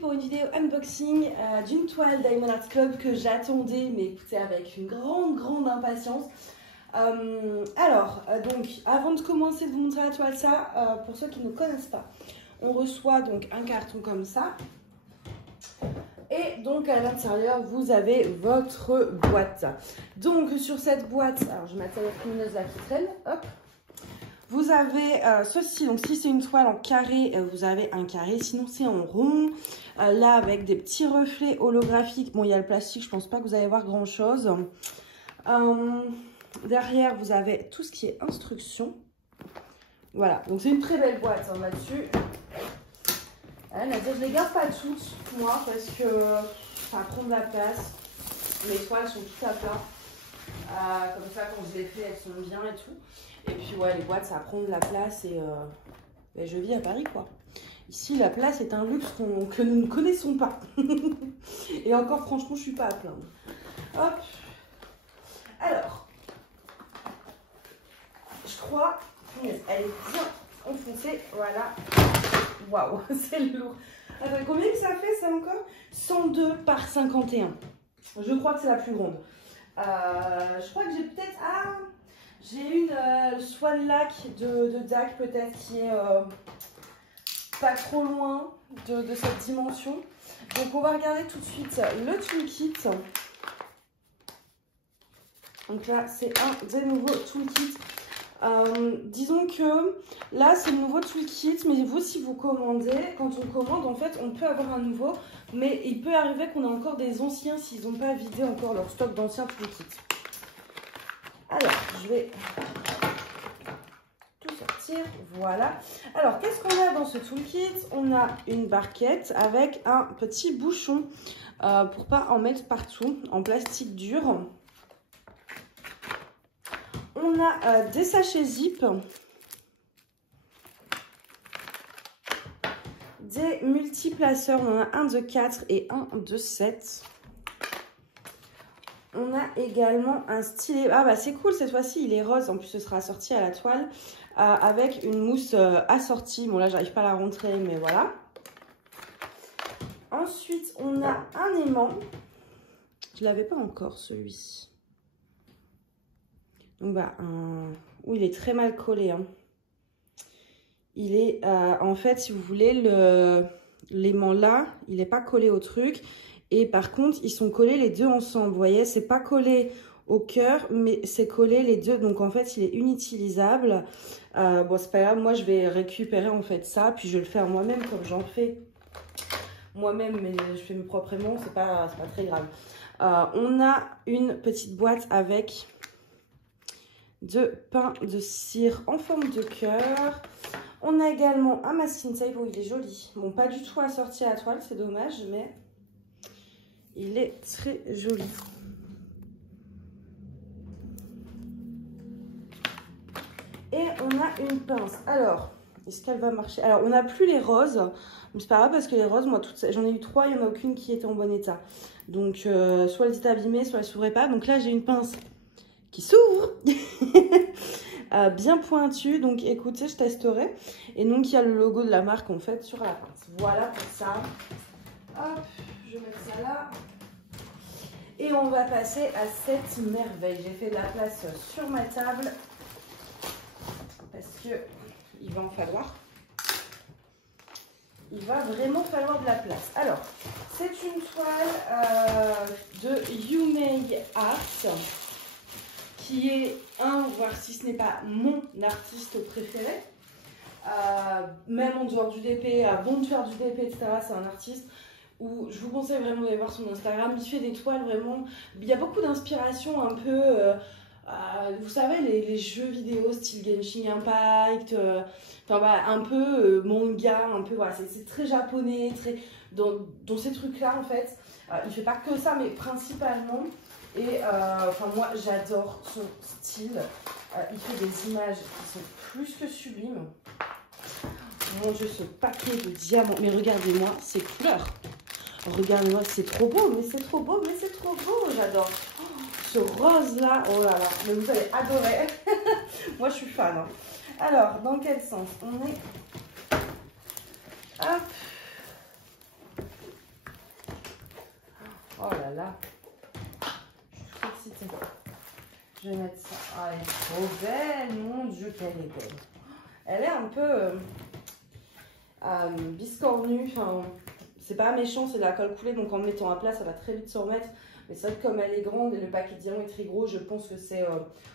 pour une vidéo unboxing d'une toile Diamond Art Club que j'attendais, mais écoutez, avec une grande impatience. Donc, avant de commencer de vous montrer la toile, pour ceux qui ne connaissent pas, on reçoit donc un carton comme ça. Et donc à l'intérieur, vous avez votre boîte. Donc sur cette boîte, alors je vais mettre la lumineuse là qui traîne, hop. Vous avez ceci, donc si c'est une toile en carré, vous avez un carré, sinon c'est en rond. Là avec des petits reflets holographiques, bon il y a le plastique, je pense pas que vous allez voir grand chose. Derrière vous avez tout ce qui est instructions. Voilà, donc c'est une très belle boîte hein, là-dessus. Je les garde pas toutes, moi, parce que ça prend de la place. Mes toiles sont toutes à plat. Comme ça, quand je les fais, elles sont bien et tout. Et puis, ouais, les boîtes, ça prend de la place et je vis à Paris, quoi. Ici, la place est un luxe que nous ne connaissons pas. Et encore, franchement, je suis pas à plaindre. Hop. Alors, je crois, elle est bien enfoncée, voilà. Waouh, c'est lourd. Attends, combien que ça fait ça encore? 102 par 51. Je crois que c'est la plus grande. Je crois que j'ai peut-être... Ah, j'ai une Swan Lac de DAC peut-être qui est pas trop loin de cette dimension. Donc on va regarder tout de suite le toolkit. Donc là, c'est un des nouveaux toolkits. Disons que là c'est le nouveau toolkit, mais vous si vous commandez, quand on commande en fait on peut avoir un nouveau, mais il peut arriver qu'on a encore des anciens s'ils n'ont pas vidé encore leur stock d'anciens toolkits. Alors je vais tout sortir, voilà. Alors qu'est-ce qu'on a dans ce toolkit? On a une barquette avec un petit bouchon pour pas en mettre partout, en plastique dur. On a des sachets zip, des multiplaceurs, on en a un de 4 et un de 7. On a également un stylet, ah bah c'est cool cette fois-ci, il est rose, en plus ce sera assorti à la toile, avec une mousse assortie, bon là j'arrive pas à la rentrer mais voilà. Ensuite on a un aimant, je l'avais pas encore celui-ci. Donc bah, il est très mal collé. Hein. Il est, en fait, si vous voulez, l'aimant là, il n'est pas collé au truc. Et par contre, ils sont collés les deux ensemble. Vous voyez, c'est pas collé au cœur, mais c'est collé les deux. Donc en fait, il est inutilisable. Bon, c'est pas grave. Moi, je vais récupérer en fait ça. Puis je vais le faire moi-même comme j'en fais moi-même. Mais je fais mes propres aimants. C'est pas très grave. On a une petite boîte avec... de pain de cire en forme de cœur. On a également un masking tape. Oh, il est joli. Bon, pas du tout assorti à la toile, c'est dommage, mais il est très joli. Et on a une pince. Alors, est-ce qu'elle va marcher? Alors, on n'a plus les roses. Mais c'est pas grave parce que les roses, moi, j'en ai eu 3, il n'y en a aucune qui était en bon état. Donc, soit elles étaient abîmées, soit elles ne s'ouvraient pas. Donc là, j'ai une pince qui s'ouvre, bien pointu, donc écoutez, je testerai. Et donc il y a le logo de la marque en fait sur la pince. Voilà pour ça. Hop, je vais mettre ça là. Et on va passer à cette merveille. J'ai fait de la place sur ma table parce que il va en falloir. Il va vraiment falloir de la place. Alors, c'est une toile de YouMake Art, qui est voire si ce n'est pas mon artiste préféré. Même en dehors du DP, avant de faire du DP, etc. C'est un artiste où je vous conseille vraiment d'aller voir son Instagram. Il fait des toiles vraiment... Il y a beaucoup d'inspiration un peu... vous savez, les jeux vidéo style Genshin Impact, un peu manga, un peu... Voilà, c'est très japonais, très... Dans ces trucs-là, en fait. Il fait pas que ça, mais principalement... Et moi j'adore son style, il fait des images qui sont plus que sublimes. Mon Dieu, ce paquet de diamants, mais regardez-moi ces couleurs, regardez-moi, c'est trop beau, mais c'est trop beau, mais c'est trop beau, j'adore. Oh, ce rose là, oh là là, mais vous allez adorer. Moi je suis fan. Hein. Alors, dans quel sens on est? Hop. Oh là là. Je suis trop excitée. Je vais mettre ça. Ah, elle est trop belle. Mon Dieu, qu'elle est belle. Elle est un peu biscornue. Enfin, c'est pas méchant, c'est de la colle coulée. Donc en le mettant à plat, ça va très vite se remettre. Mais c'est vrai que comme elle est grande et le paquet de diamants est très gros, je pense que c'est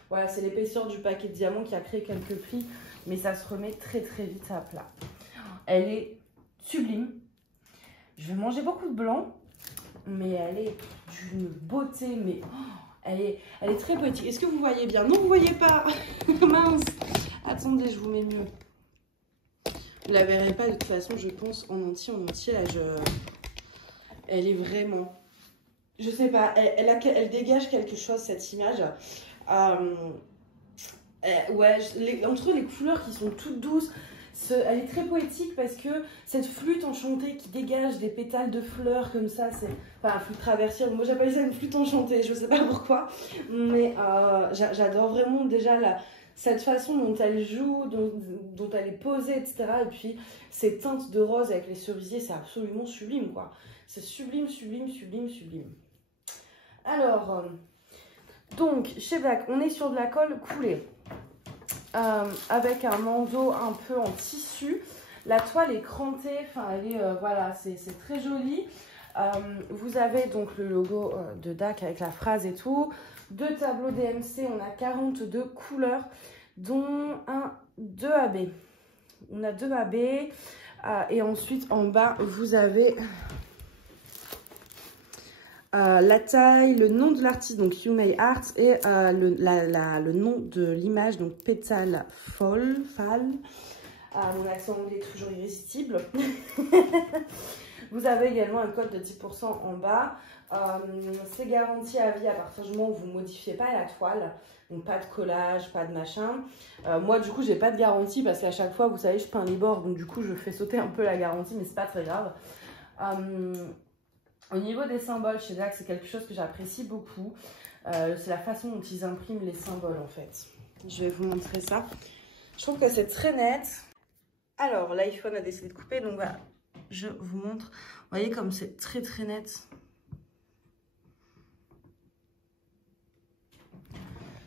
voilà, c'est l'épaisseur du paquet de diamants qui a créé quelques plis. Mais ça se remet très très vite à plat. Elle est sublime. Je vais manger beaucoup de blanc. Mais elle est d'une beauté. Mais elle est très petite. Est-ce que vous voyez bien? Non, vous voyez pas. Mince. Attendez, je vous mets mieux. Vous la verrez pas de toute façon, je pense, en entier. Là, elle est vraiment... Je sais pas, elle dégage quelque chose, cette image. Ouais, entre les couleurs qui sont toutes douces, elle est très poétique parce que cette flûte enchantée qui dégage des pétales de fleurs comme ça, c'est... Enfin, flûte traversière, moi j'appelle ça une flûte enchantée, je sais pas pourquoi. Mais j'adore vraiment déjà cette façon dont elle joue, dont elle est posée, etc. Et puis ces teintes de rose avec les cerisiers, c'est absolument sublime, quoi. C'est sublime, sublime, sublime, sublime. Alors, donc, chez Black, on est sur de la colle coulée. Avec un bandeau un peu en tissu. La toile est crantée, enfin, elle est, voilà, c'est très joli. Vous avez donc le logo de DAC avec la phrase et tout. 2 tableaux DMC, on a 42 couleurs, dont 2 AB. On a 2 AB. Et ensuite, en bas, vous avez la taille, le nom de l'artiste, donc Yumei Art, et le nom de l'image, donc Pétale Fall. Mon accent anglais est toujours irrésistible. Vous avez également un code de 10% en bas. C'est garanti à vie à partir du moment où vous ne modifiez pas la toile. Donc pas de collage, pas de machin. Moi du coup j'ai pas de garantie parce qu'à chaque fois vous savez je peins les bords. Donc du coup je fais sauter un peu la garantie mais c'est pas très grave. Au niveau des symboles chez DAC c'est quelque chose que j'apprécie beaucoup. C'est la façon dont ils impriment les symboles en fait. Je vais vous montrer ça. Je trouve que c'est très net. Alors l'iPhone a décidé de couper donc voilà. Je vous montre. Vous voyez comme c'est très très net.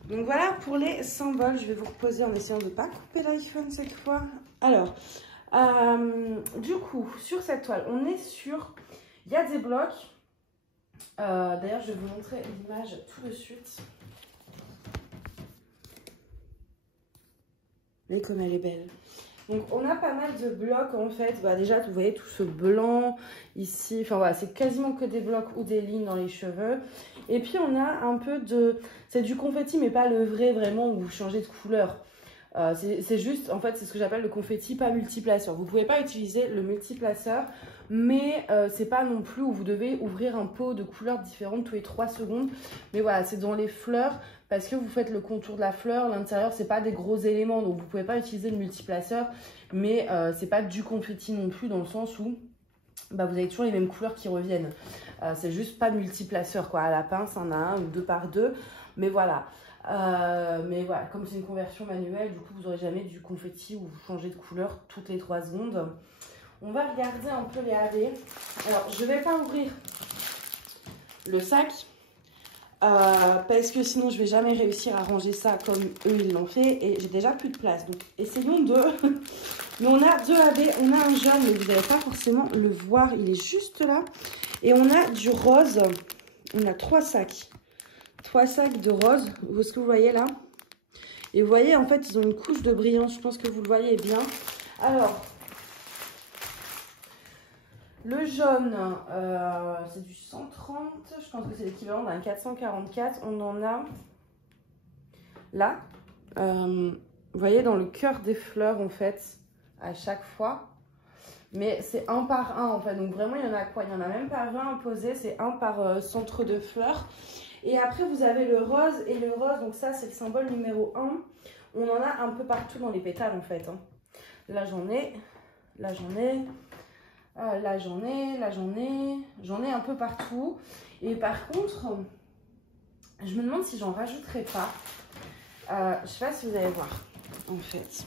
Donc voilà pour les symboles. Je vais vous reposer en essayant de ne pas couper l'iPhone cette fois. Alors, du coup, sur cette toile, on est sur... Il y a des blocs. D'ailleurs, je vais vous montrer l'image tout de suite. Mais comme elle est belle. Donc, on a pas mal de blocs en fait. Bah, déjà, vous voyez tout ce blanc ici. Enfin, voilà, c'est quasiment que des blocs ou des lignes dans les cheveux. Et puis, on a un peu de... C'est du confetti, mais pas le vrai vraiment où vous changez de couleur. C'est juste, en fait, c'est ce que j'appelle le confetti pas multiplaceur. Vous ne pouvez pas utiliser le multiplaceur, mais c'est pas non plus où vous devez ouvrir un pot de couleurs différentes tous les 3 secondes. Mais voilà, c'est dans les fleurs, parce que vous faites le contour de la fleur. L'intérieur, c'est pas des gros éléments, donc vous ne pouvez pas utiliser le multiplaceur. Mais c'est pas du confetti non plus, dans le sens où bah, vous avez toujours les mêmes couleurs qui reviennent. C'est juste pas multiplaceur, quoi. À la pince, on a un ou 2 par 2. Mais voilà. Mais voilà, comme c'est une conversion manuelle, du coup, vous n'aurez jamais du confetti où vous changez de couleur toutes les 3 secondes. On va regarder un peu les AB. Alors, je ne vais pas ouvrir le sac parce que sinon, je ne vais jamais réussir à ranger ça comme eux, ils l'ont fait. Et j'ai déjà plus de place. Donc, essayons de... Mais on a 2 AB. On a un jaune, mais vous n'allez pas forcément le voir. Il est juste là. Et on a du rose. On a 3 sacs. 3 sacs de rose, ce que vous voyez là. Et vous voyez, en fait, ils ont une couche de brillance. Je pense que vous le voyez bien. Alors, le jaune, c'est du 130. Je pense que c'est l'équivalent d'un 444. On en a là. Vous voyez, dans le cœur des fleurs, en fait, à chaque fois. Mais c'est 1 par 1, en fait. Donc, vraiment, il y en a quoi? Il n'y en a même pas 20 posés. C'est 1 par centre de fleurs. Et après, vous avez le rose. Et le rose, donc ça, c'est le symbole numéro 1. On en a un peu partout dans les pétales, en fait. Hein. Là, j'en ai. Là, j'en ai. Là, j'en ai. Là, j'en ai. J'en ai un peu partout. Et par contre, je me demande si j'en rajouterai pas. Je sais pas si vous allez voir, en fait.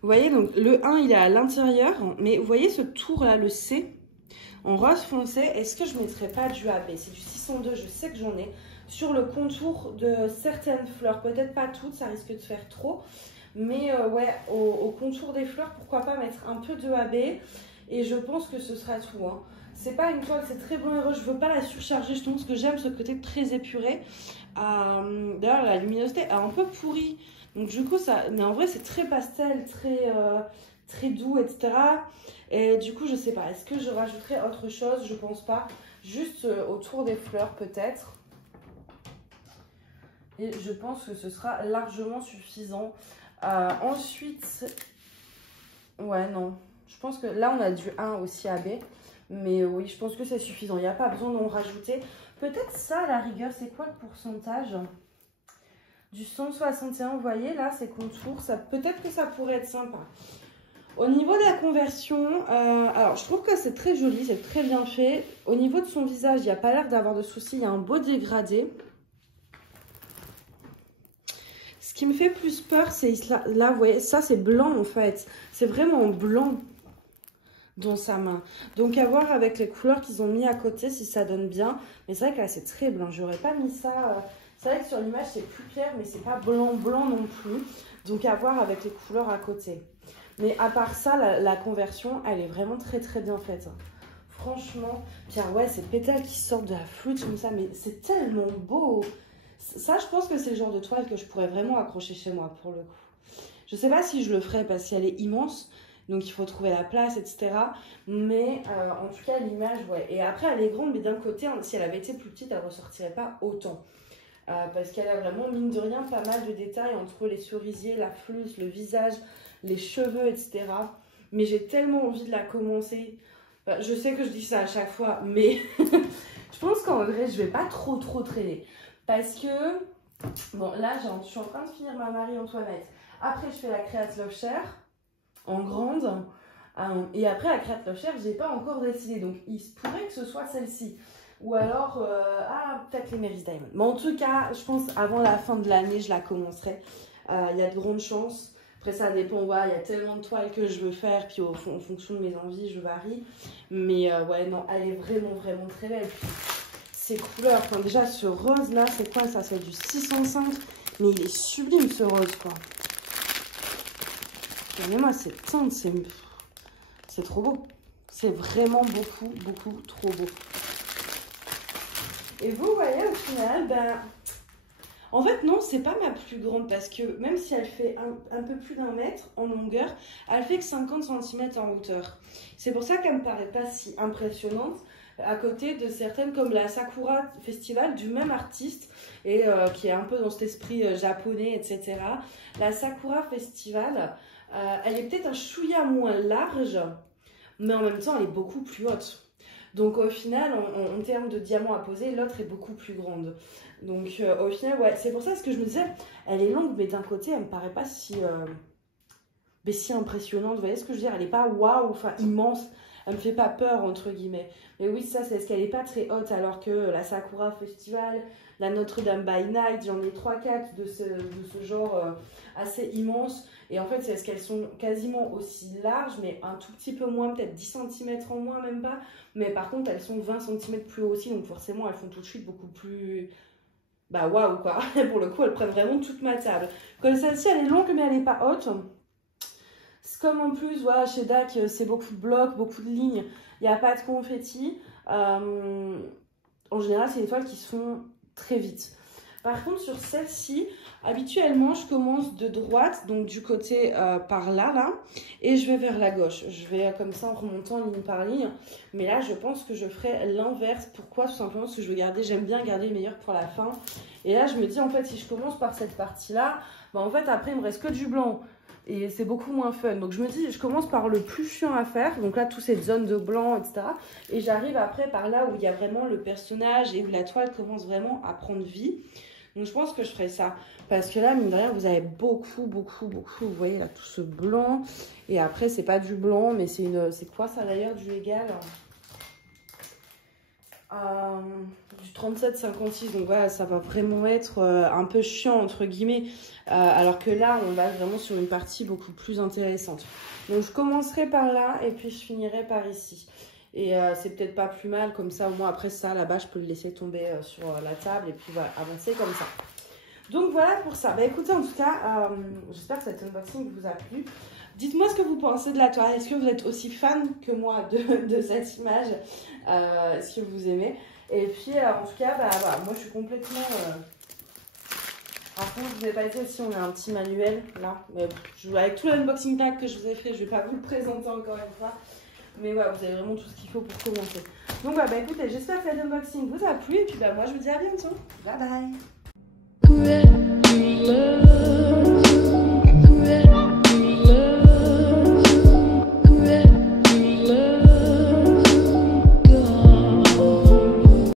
Vous voyez, donc, le 1, il est à l'intérieur. Mais vous voyez ce tour-là, le C? en rose foncé. Est-ce que je ne mettrais pas du AB? C'est du 602, je sais que j'en ai. Sur le contour de certaines fleurs, peut-être pas toutes, ça risque de faire trop. Mais ouais, au contour des fleurs, pourquoi pas mettre un peu de AB. Et je pense que ce sera tout. Hein. C'est pas une toile, c'est très blanc et rose. Je veux pas la surcharger, justement, parce que j'aime ce côté très épuré. D'ailleurs, la luminosité est un peu pourrie. Donc du coup, ça... Mais en vrai, c'est très pastel, très doux, etc. Et du coup, je sais pas. Est-ce que je rajouterai autre chose? Je pense pas. Juste autour des fleurs, peut-être. Et je pense que ce sera largement suffisant. Ensuite, ouais, non. Je pense que là, on a du 1 aussi AB. Mais oui, je pense que c'est suffisant. Il n'y a pas besoin d'en rajouter. Peut-être ça, à la rigueur, c'est quoi le pourcentage? Du 161, vous voyez, là, ces contours. Peut-être que ça pourrait être sympa. Au niveau de la conversion, alors je trouve que c'est très joli, c'est très bien fait. Au niveau de son visage, il n'y a pas l'air d'avoir de soucis. Il y a un beau dégradé. Ce qui me fait plus peur, c'est là, vous voyez, ça c'est blanc en fait. C'est vraiment blanc dans sa main. Donc à voir avec les couleurs qu'ils ont mis à côté si ça donne bien. Mais c'est vrai que là c'est très blanc. J'aurais pas mis ça. C'est vrai que sur l'image c'est plus clair, mais c'est pas blanc non plus. Donc à voir avec les couleurs à côté. Mais à part ça, la conversion, elle est vraiment très bien faite. Franchement, puis ouais, ces pétales qui sortent de la flûte comme ça, mais c'est tellement beau. Ça, je pense que c'est le genre de toile que je pourrais vraiment accrocher chez moi, pour le coup. Je sais pas si je le ferais parce qu'elle est immense, donc il faut trouver la place, etc. Mais en tout cas, l'image, ouais. Et après, elle est grande, mais d'un côté, si elle avait été plus petite, elle ressortirait pas autant. Parce qu'elle a vraiment, mine de rien, pas mal de détails entre les cerisiers, la flûte, le visage, les cheveux, etc. Mais j'ai tellement envie de la commencer. Je sais que je dis ça à chaque fois, mais je pense qu'en vrai, je vais pas trop traîner. Parce que, bon, là, je suis en train de finir ma Marie-Antoinette. Après, je fais la Create Love Share en grande. Et après, la Create Love Share, je n'ai pas encore décidé. Donc, il se pourrait que ce soit celle-ci. Ou alors, peut-être les Mary's Diamond. Mais en tout cas, je pense avant la fin de l'année, je la commencerai. Il y a de grandes chances. Après, ça dépend, voilà, il y a tellement de toiles que je veux faire. Puis, en fonction de mes envies, je varie. Mais ouais, non, elle est vraiment très belle. Puis, ces couleurs, enfin, déjà, ce rose-là, c'est quoi ça? C'est du 605. Mais il est sublime, ce rose, quoi. Regardez-moi cette teinte, c'est trop beau. C'est vraiment beaucoup trop beau. Et vous voyez, au final, ben, en fait, non, c'est pas ma plus grande parce que même si elle fait un peu plus d'1 mètre en longueur, elle fait que 50 cm en hauteur. C'est pour ça qu'elle me paraît pas si impressionnante à côté de certaines comme la Sakura Festival du même artiste et qui est un peu dans cet esprit japonais, etc. La Sakura Festival, elle est peut-être un chouïa moins large, mais en même temps, elle est beaucoup plus haute. Donc au final, en termes de diamants à poser, l'autre est beaucoup plus grande. Donc au final, ouais, c'est pour ça que je me disais, elle est longue, mais d'un côté, elle me paraît pas si impressionnante. Vous voyez ce que je veux dire? Elle n'est pas waouh, enfin immense. Elle me fait pas peur, entre guillemets. Mais oui, ça, c'est parce qu'elle n'est pas très haute, alors que la Sakura Festival, la Notre-Dame by Night, j'en ai 3-4 de ce genre assez immense. Et en fait, c'est parce qu'elles sont quasiment aussi larges, mais un tout petit peu moins, peut-être 10 cm en moins, même pas. Mais par contre, elles sont 20 cm plus haut aussi, donc forcément, elles font tout de suite beaucoup plus... Bah waouh, quoi. Pour le coup, elles prennent vraiment toute ma table. Comme celle-ci, elle est longue, mais elle n'est pas haute. Comme en plus, voilà, chez DAC, c'est beaucoup de blocs, beaucoup de lignes. Il n'y a pas de confetti. En général, c'est des toiles qui se font très vite. Par contre, sur celle-ci, habituellement, je commence de droite, donc du côté par là, et je vais vers la gauche. Je vais comme ça en remontant ligne par ligne. Mais là, je pense que je ferai l'inverse. Pourquoi? Tout simplement parce que j'aime bien garder le meilleur pour la fin. Et là, je me dis, en fait, si je commence par cette partie-là, bah, en fait, après, il me reste que du blanc. Et c'est beaucoup moins fun. Donc je me dis, je commence par le plus chiant à faire. Donc là, toute cette zone de blanc, etc. Et j'arrive après par là où il y a vraiment le personnage et où la toile commence vraiment à prendre vie. Donc je pense que je ferai ça. Parce que là, mine de rien, vous avez beaucoup. Vous voyez là, tout ce blanc. Et après, c'est pas du blanc, mais c'est quoi ça d'ailleurs, du égal? Du 37,56, donc voilà, ça va vraiment être un peu chiant entre guillemets, alors que là on va vraiment sur une partie beaucoup plus intéressante. Donc je commencerai par là et puis je finirai par ici. Et c'est peut-être pas plus mal, comme ça au moins après ça là-bas je peux le laisser tomber sur la table et puis voilà, avancer comme ça. Donc voilà pour ça. Bah écoutez, en tout cas, j'espère que cet unboxing vous a plu. Dites-moi ce que vous pensez de la toile. Est-ce que vous êtes aussi fan que moi de cette image? Est-ce que vous aimez? Et puis en tout cas, bah voilà, moi je suis complètement... Par contre, je vous ai pas dit aussi, on a un petit manuel là. Mais avec tout l'unboxing tag que je vous ai fait, je vais pas vous le présenter encore une fois. Mais voilà, vous avez vraiment tout ce qu'il faut pour commencer. Donc voilà, bah écoutez, j'espère que cet unboxing vous a plu. Et puis bah moi je vous dis à bientôt. Bye bye.